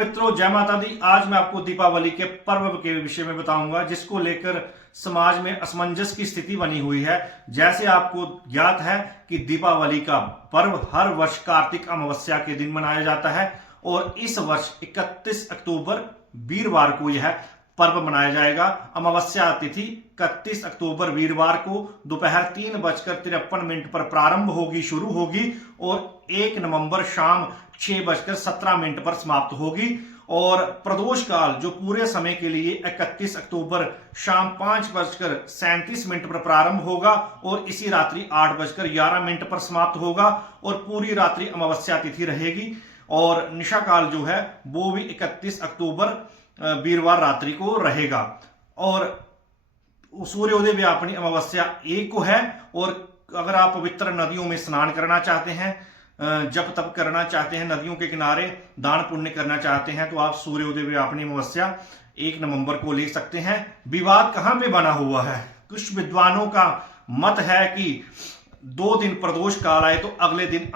मित्रों, जय माता दी। आज मैं आपको दीपावली के पर्व के विषय में बताऊंगा, जिसको लेकर समाज में असमंजस की स्थिति बनी हुई है। जैसे आपको ज्ञात है कि दीपावली का पर्व हर वर्ष कार्तिक अमावस्या के दिन मनाया जाता है और इस वर्ष 31 अक्टूबर वीरवार को यह पर्व मनाया जाएगा। अमावस्या तिथि 31 अक्टूबर वीरवार को दोपहर 3:53 पर प्रारंभ होगी, शुरू होगी और 1 नवंबर शाम 6:17 पर समाप्त होगी। और प्रदोष काल जो पूरे समय के लिए 31 अक्टूबर शाम 5:37 पर प्रारंभ होगा और इसी रात्रि 8:11 पर समाप्त होगा और पूरी रात्रि अमावस्या तिथि रहेगी। और निशा काल जो है वो भी 31 अक्टूबर वीरवार रात्रि को रहेगा। और सूर्योदय व्यापनी अमावस्या 1 को है। और अगर आप पवित्र नदियों में स्नान करना चाहते हैं, जप तप करना चाहते हैं, नदियों के किनारे दान पुण्य करना चाहते हैं, तो आप सूर्योदय व्यापनी अमावस्या 1 नवंबर को ले सकते हैं। विवाद कहां पे बना हुआ है? कुछ विद्वानों का मत है कि 2 दिन प्रदोष काल आए तो अगले दिन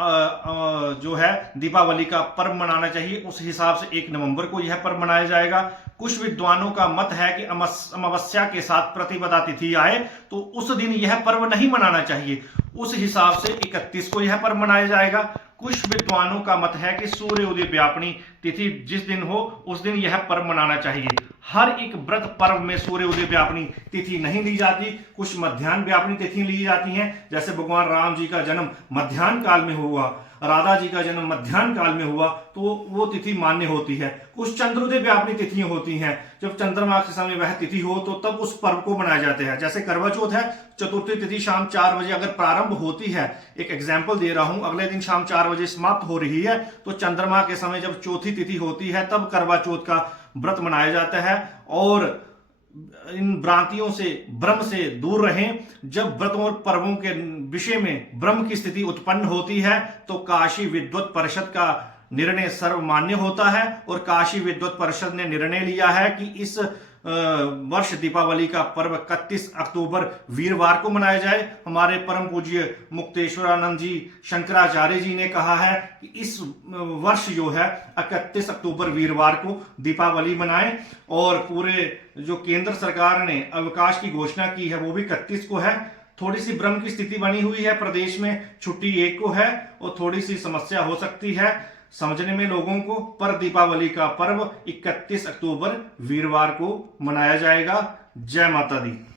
जो है दीपावली का पर्व मनाना चाहिए, उस हिसाब से 1 नवंबर को यह पर्व मनाया जाएगा। कुछ विद्वानों का मत है कि अमावस्या के साथ प्रतिपदा तिथि आए तो उस दिन यह पर्व नहीं मनाना चाहिए, उस हिसाब से 31 को यह पर्व मनाया जाएगा। कुछ विद्वानों का मत है कि सूर्योदय व्यापनी तिथि जिस दिन हो उस दिन यह पर्व मनाना चाहिए। हर एक व्रत पर्व में सूर्योदय व्यापनी तिथि नहीं ली जाती, कुछ मध्याह्न व्यापनी तिथि ली जाती हैं। जैसे भगवान राम जी का जन्म मध्याह्न काल में हुआ, राधा जी का जन्म मध्याह्न काल में हुआ, तो वो तिथि मान्य होती है। कुछ चंद्रोदय व्यापनी तिथियां होती हैं, जब चंद्रमा के समय वह तिथि हो तो तब उस पर्व को मनाया जाता है। जैसे करवा चौथ है, चतुर्थी तिथि शाम 4 बजे अगर प्रारंभ होती है, एक एग्जाम्पल दे रहा हूं, अगले दिन शाम 4 बजे समाप्त हो रही है, तो चंद्रमा के समय जब चौथी तिथि होती है तब करवा चौथ का व्रत मनाया जाता है। और इन भ्रांतियों से, भ्रम से दूर रहें। जब व्रतों और पर्वों के विषय में भ्रम की स्थिति उत्पन्न होती है तो काशी विद्वत परिषद का निर्णय सर्वमान्य होता है और काशी विद्वत परिषद ने निर्णय लिया है कि इस वर्ष दीपावली का पर्व 31 अक्टूबर वीरवार को मनाया जाए। हमारे परम पूज्य मुक्तेश्वरानंद जी शंकराचार्य जी ने कहा है कि इस वर्ष जो है 31 अक्टूबर वीरवार को दीपावली मनाएं। और पूरे जो केंद्र सरकार ने अवकाश की घोषणा की है वो भी 31 को है। थोड़ी सी भ्रम की स्थिति बनी हुई है, प्रदेश में छुट्टी 1 को है और थोड़ी सी समस्या हो सकती है समझने में लोगों को, पर दीपावली का पर्व 31 अक्टूबर वीरवार को मनाया जाएगा। जय माता दी।